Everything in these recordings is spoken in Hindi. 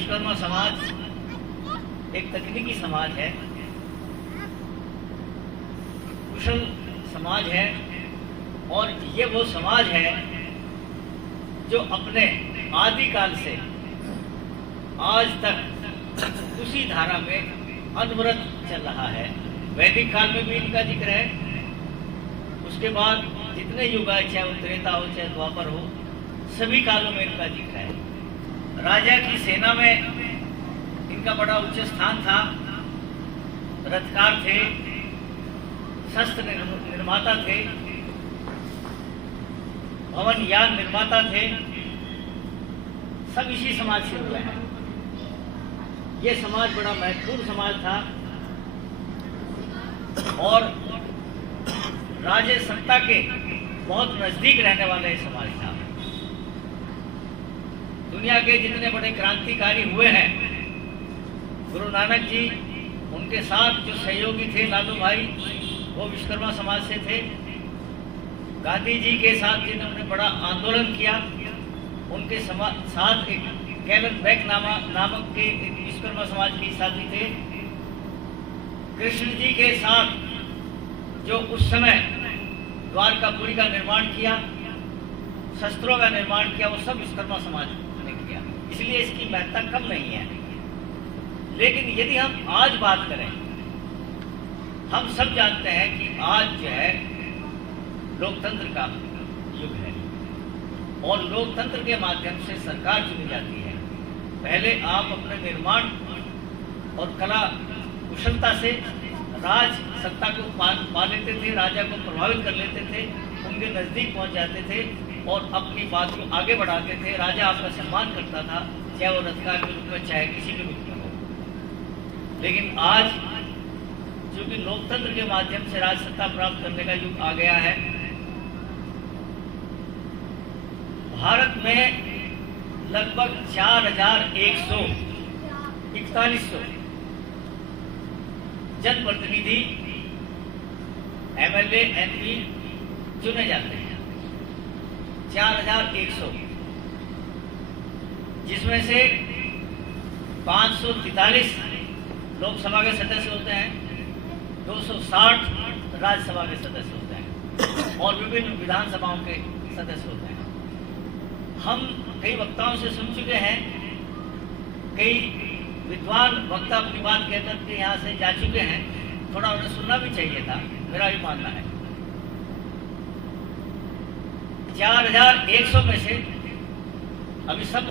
विश्वकर्मा समाज एक तकनीकी समाज है, कुशल समाज है, और ये वो समाज है जो अपने आदिकाल से आज तक उसी धारा में अनवरत चल रहा है। वैदिक काल में भी इनका जिक्र है, उसके बाद जितने युग आए, चाहे वो त्रेता हो चाहे द्वापर हो, सभी कालों में इनका जिक्र है। राजा की सेना में इनका बड़ा उच्च स्थान था। रथकार थे, शस्त्र निर्माता थे, भवन यान निर्माता थे, सब इसी समाज से हुए हैं। ये समाज बड़ा महत्वपूर्ण समाज था और राज्य सत्ता के बहुत नजदीक रहने वाला ये समाज था। दुनिया के जितने बड़े क्रांतिकारी हुए हैं, गुरु नानक जी, उनके साथ जो सहयोगी थे लालू भाई, वो विश्वकर्मा समाज से थे। गांधी जी के साथ जिन्होंने बड़ा आंदोलन किया, उनके साथ एक कैलन बैक नामक के एक विश्वकर्मा समाज के साथी थे। कृष्ण जी के साथ जो उस समय द्वारकापुरी का निर्माण किया, शस्त्रों का निर्माण किया, वो सब विश्वकर्मा समाज ने किया। इसलिए इसकी महत्ता कम नहीं है। लेकिन यदि हम आज बात करें, हम सब जानते हैं कि आज जो है लोकतंत्र का युग है और लोकतंत्र के माध्यम से सरकार चुनी जाती है। पहले आप अपने निर्माण और कला कुशलता से राज सत्ता को पा लेते थे, राजा को प्रभावित कर लेते थे, उनके नजदीक पहुंच जाते थे और अपनी बात को आगे बढ़ाते थे। राजा आपका सम्मान करता था, चाहे वो रथकार के रूप में चाहे किसी भी रूप में हो। लेकिन आज चूंकि लोकतंत्र के माध्यम से राज सत्ता प्राप्त करने का युग आ गया है, भारत में लगभग 4141 जनप्रतिनिधि एमएलए एमपी चुने जाते हैं। 4100, जिसमें से 543 लोकसभा के सदस्य होते हैं, 260 राज्यसभा के सदस्य होते हैं और विभिन्न विधानसभाओं के सदस्य होते हैं। हम कई वक्ताओं से सुन चुके हैं, कई विद्वान वक्ता अपनी बात कहकर के यहाँ से जा चुके हैं, थोड़ा उन्हें सुनना भी चाहिए था, मेरा भी मानना है। 4100 में से अभी सब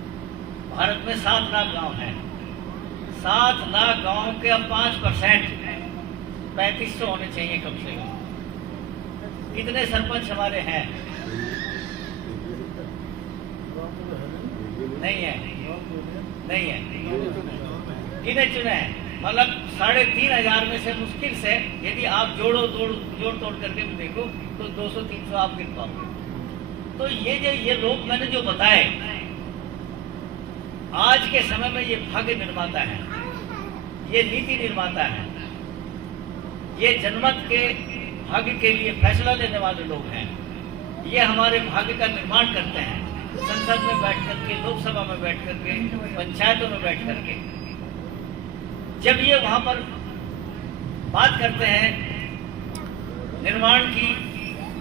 भारत में 7 लाख गांव हैं। 7 लाख गांव के अब 5% 3500 होने चाहिए कम से कम। कितने सरपंच हमारे हैं? नहीं है, नहीं है। कितने चुने हैं? मतलब 3500 में से मुश्किल से यदि आप जोड़ तोड़ करके भी देखो तो 200-300 आप गिन पाओगे। तो ये लोग मैंने जो बताए, आज के समय में ये भाग्य निर्माता है, ये नीति निर्माता है, ये जनमत के भाग्य के लिए फैसला लेने वाले लोग हैं। ये हमारे भाग्य का निर्माण करते हैं, संसद में बैठ करके, लोकसभा में बैठ करके, पंचायतों में बैठ करके। जब ये वहां पर बात करते हैं निर्माण की,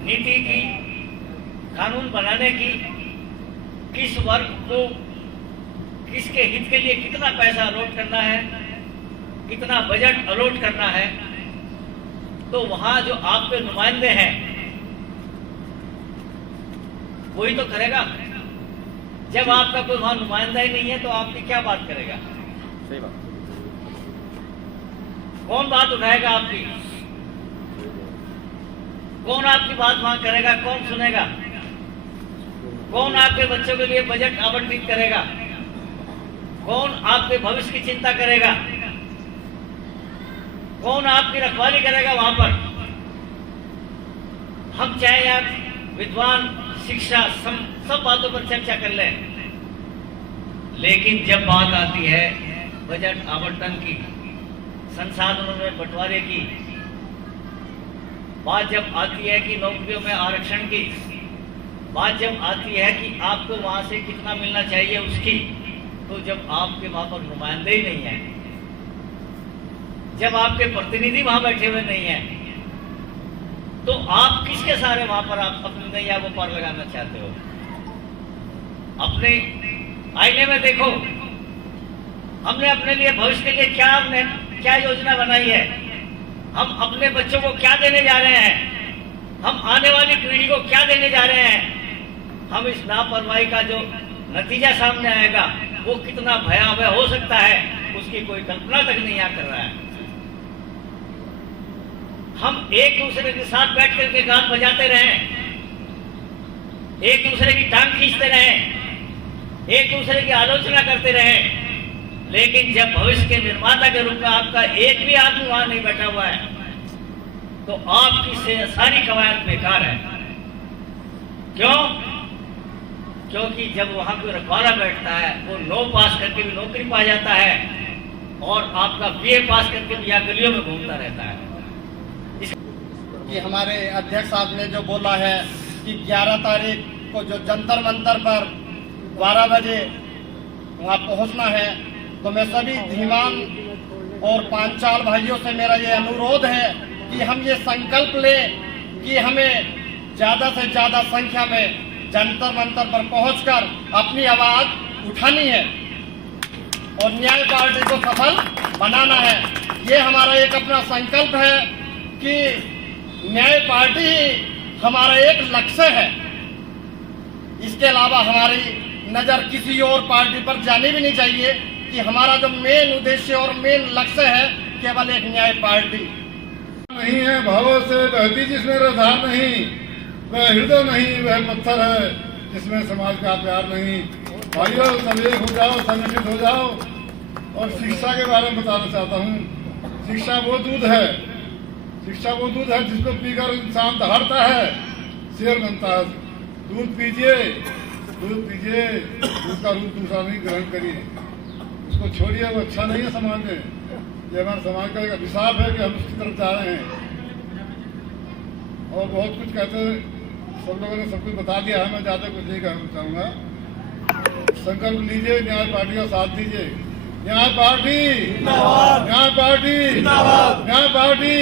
नीति की, कानून बनाने की, किस वर्ग को किसके हित के लिए कितना पैसा अलॉट करना है, कितना बजट अलॉट करना है, तो वहां जो आपके नुमाइंदे हैं वही तो करेगा। जब आपका कोई वहां नुमाइंदा ही नहीं है तो आपकी क्या बात करेगा? सही बात। कौन बात उठाएगा आपकी? कौन आपकी बात वहां करेगा? कौन सुनेगा? कौन आपके बच्चों के लिए बजट आवंटित करेगा? कौन आपके भविष्य की चिंता करेगा? कौन आपकी रखवाली करेगा वहां पर? हम चाहे आप विद्वान, शिक्षा, सब बातों पर चर्चा कर लें, लेकिन जब बात आती है बजट आवंटन की, संसाधनों में बंटवारे की, बात जब आती है कि नौकरियों में आरक्षण की, बात जब आती है कि आपको वहां से कितना मिलना चाहिए उसकी, तो जब आपके वहां पर नुमाइंदे ही नहीं है, जब आपके प्रतिनिधि वहां बैठे हुए नहीं है, तो आप किसके सहारे वहां पर आप अपनी नैया वो पार लगाना चाहते हो? अपने आईने में देखो, हमने अपने लिए भविष्य के लिए क्या योजना बनाई है, हम अपने बच्चों को क्या देने जा रहे हैं, हम आने वाली पीढ़ी को क्या देने जा रहे हैं। हम इस लापरवाही का जो नतीजा सामने आएगा वो कितना भयावह हो सकता है, उसकी कोई कल्पना तक नहीं आ कर रहा है। हम एक दूसरे के साथ बैठ करके गान बजाते रहे, एक दूसरे की टांग खींचते रहे, एक दूसरे की आलोचना करते रहे, लेकिन जब भविष्य के निर्माता के रूप में आपका एक भी आदमी वहां नहीं बैठा हुआ है, तो आपकी सारी कवायद बेकार है। क्यों? क्योंकि जब वहां कोई रखवाला बैठता है वो 9 पास करके भी नौकरी पा जाता है और आपका BA पास करके भी यहाँ गलियों में घूमता रहता है। कि हमारे अध्यक्ष साहब ने जो बोला है कि 11 तारीख को जो जंतर मंतर पर 12 बजे वहाँ पहुँचना है, तो मैं सभी धीमान और पांचाल भाइयों से मेरा ये अनुरोध है कि हम ये संकल्प लें कि हमें ज़्यादा से ज़्यादा संख्या में जंतर मंतर पर पहुंचकर अपनी आवाज़ उठानी है और न्याय पार्टी को सफल बनाना है। ये हमारा एक अपना संकल्प है कि न्याय पार्टी ही हमारा एक लक्ष्य है। इसके अलावा हमारी नज़र किसी और पार्टी पर जानी भी नहीं चाहिए कि हमारा जो मेन उद्देश्य और मेन लक्ष्य है केवल एक न्याय पार्टी नहीं है। भावों से बहती जिसमें रधार नहीं, वह हृदय नहीं, वह पत्थर है जिसमें समाज का प्यार नहीं। भाइयों, सब एक हो जाओ, संगठित हो जाओ। और शिक्षा के बारे में बताना चाहता हूँ। शिक्षा वो दूध है, शिक्षा वो दूध है जिसको पीकर इंसान दहाड़ता है, शेर बनता है। दूध पीजिए, दूध पीजिए, दूध का रूप दूसरा नहीं ग्रहण करिए, उसको छोड़िए, वो अच्छा नहीं है समाज में। ये हमारे समाज का एक अभिशाप है कि हम उसकी तरफ जा रहे हैं। और बहुत कुछ कहते हैं, सब लोगों ने सब कुछ बता दिया है, मैं ज़्यादा कुछ नहीं कहना चाहूँगा। संकल्प लीजिए, न्याय पार्टी का साथ दीजिए। न्याय पार्टी, न्याय पार्टी, न्याय पार्टी।